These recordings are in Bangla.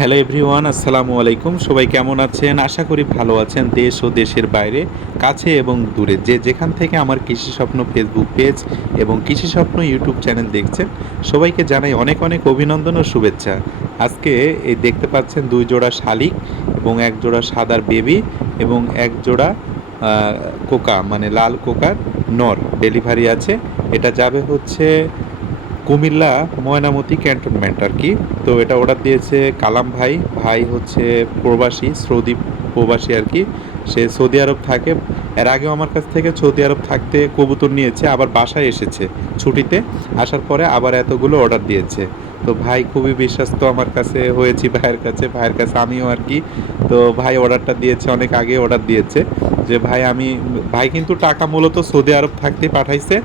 হ্যালো এভরিওয়ান আসসালামু আলাইকুম সবাই কেমন আছেন? আশা করি ভালো আছেন। দেশ ও দেশের বাইরে, কাছে এবং দূরে। যে যেখান থেকে আমার কৃষি স্বপ্ন ফেসবুক পেজ এবং কৃষি স্বপ্ন ইউটিউব চ্যানেল দেখছেন, সবাইকে জানাই অনেক অনেক অভিনন্দন ও শুভেচ্ছা। আজকে এই দেখতে পাচ্ছেন দুই জোড়া শালিক এবং এক জোড়া সাদার বেবি এবং এক জোড়া কোকা মানে লাল কোকার নর। ডেলিভারি আছে। এটা যাবে হচ্ছে কুমিল্লা ময়নামতি ক্যান্টনমেন্ট আর কি। তো এটা অর্ডার দিয়েছে কালাম ভাই। ভাই হচ্ছে প্রবাসী, সৌদি প্রবাসী আর কি। সে সৌদি আরব থাকে। এর আগেও আমার কাছ থেকে সৌদি আরব থাকতে কবুতর নিয়েছে, আবার বাসায় এসেছে ছুটিতে। আসার পরে আবার এতগুলো অর্ডার দিয়েছে। তো ভাই খুবই বিশ্বস্ত আমার কাছে হয়েছি ভাইয়ের কাছে ভাইয়ের কাছে আমিও আর কি। তো ভাই অর্ডারটা দিয়েছে, অনেক আগে অর্ডার দিয়েছে। যে ভাই আমি, ভাই কিন্তু টাকা মূলত সৌদি আরব থাকতে পাঠাইছে,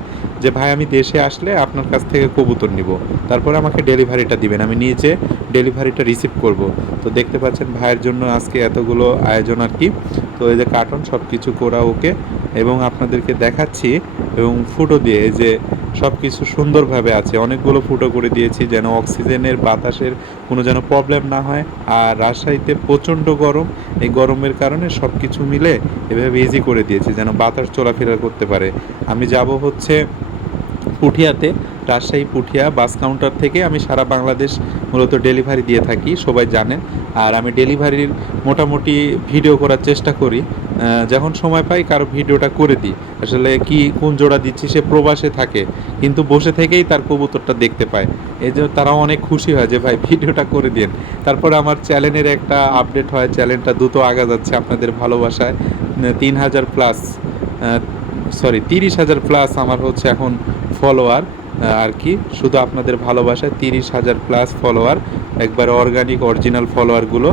যে ভাই আমি দেশে আসলে আপনার কাছ থেকে কবুতর নিব। তারপরে আমাকে ডেলিভারিটা দিবেন, আমি নিজে ডেলিভারিটা রিসিভ করব। তো দেখতে পাচ্ছেন ভাইয়ের জন্য আজকে এতগুলো আয়োজন আর কি। তো এই যে কার্টন সব কিছু করা ওকে, এবং আপনাদেরকে দেখাচ্ছি, এবং ফুটো দিয়ে যে সব কিছু সুন্দরভাবে আছে। অনেকগুলো ফুটো করে দিয়েছি যেন অক্সিজেনের বাতাসের কোনো যেন প্রবলেম না হয়। আর রাজশাহীতে প্রচণ্ড গরম। এই গরমের কারণে সব কিছু মিলে এভাবে ইজি করে দিয়েছি যেন বাতাস চলাফেরা করতে পারে। আমি যাব হচ্ছে পুঠিয়াতে রাজশাহী, পুঠিয়া বাস কাউন্টার থেকে আমি সারা বাংলাদেশ মূলত ডেলিভারি দিয়ে থাকি, সবাই জানেন। আর আমি ডেলিভারির মোটামুটি ভিডিও করার চেষ্টা করি। যখন সময় পাই কারও ভিডিওটা করে দিই। আসলে কি, কোন জোড়া দিচ্ছি, সে প্রবাসে থাকে, কিন্তু বসে থেকেই তার কবুতরটা দেখতে পায়। এই জন্য তারাও অনেক খুশি হয় যে, ভাই ভিডিওটা করে দিন তারপর আমার চ্যানেলের একটা আপডেট হয় চ্যানেলটা দ্রুত আগা যাচ্ছে আপনাদের ভালোবাসায়। তিন হাজার প্লাস সরি তিরিশ হাজার প্লাস আমার হচ্ছে এখন ফলোয়ার আর কি, শুধু আপনাদের ভালোবাসায় তিরিশ হাজার প্লাস ফলোয়ার একবার অর্গানিক অরিজিনাল ফলোয়ারগুলো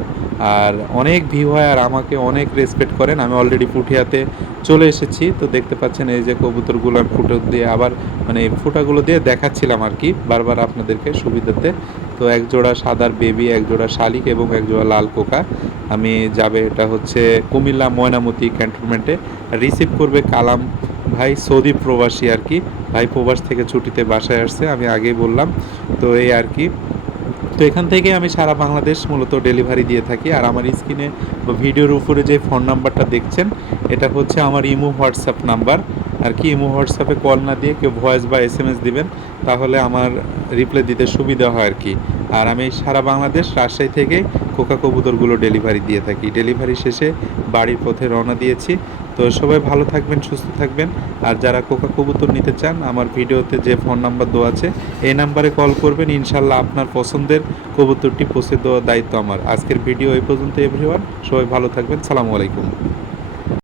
আর অনেক ভিউ হয় আর আমাকে অনেক রেসপেক্ট করেন। আমি অলরেডি পুঠিয়াতে চলে এসেছি, তো দেখতে পাচ্ছেন এই যে কবুতরগুলো আমি ফুটো দিয়ে আবার মানে ফুটাগুলো দিয়ে দেখাচ্ছিলাম আর কি, বারবার আপনাদেরকে সুবিধাতে। তো এক জোড়া সাদার বেবি এক জোড়া শালিক এবং এক জোড়া লাল কোকা। আমি যাবে, এটা হচ্ছে কুমিল্লা ময়নামতি ক্যান্টনমেন্টে রিসিভ করবে কালাম ভাই সৌদি প্রবাসী আর কি। ভাই প্রবাস থেকে ছুটিতে বাসায় আসছে, আমি আগেই বললাম। তো এই আর কি। তো এখান থেকে আমি সারা বাংলাদেশ মূলত ডেলিভারি দিয়ে থাকি। আর আমার স্ক্রিনে বা ভিডিওর উপরে যে ফোন নাম্বারটা দেখছেন, এটা হচ্ছে আমার ইমো হোয়াটসঅ্যাপ নাম্বার। আর কি, ইমো হোয়াটসঅ্যাপে কল না দিয়ে কেউ ভয়েস বা এস এম এস দিবেন, তাহলে আমার রিপ্লাই দিতে সুবিধা হয় আর কি। আর আমি সারা বাংলাদেশ, রাজশাহী থেকে কোকা কবুতরগুলো ডেলিভারি দিয়ে থাকি। ডেলিভারি শেষে বাড়ির পথে রওনা দিয়েছি। তো সবাই ভালো থাকবেন, সুস্থ থাকবেন। আর যারা কোকা কবুতর নিতে চান, আমার ভিডিওতে যে ফোন নাম্বার দেওয়া আছে, এই নাম্বারে কল করবেন। ইনশাল্লাহ আপনার পছন্দের কবুতরটি পৌঁছে দেওয়ার দায়িত্ব আমার। আজকের ভিডিও এই পর্যন্ত এভরিওয়ান সবাই ভালো থাকবেন। সালামু আলাইকুম।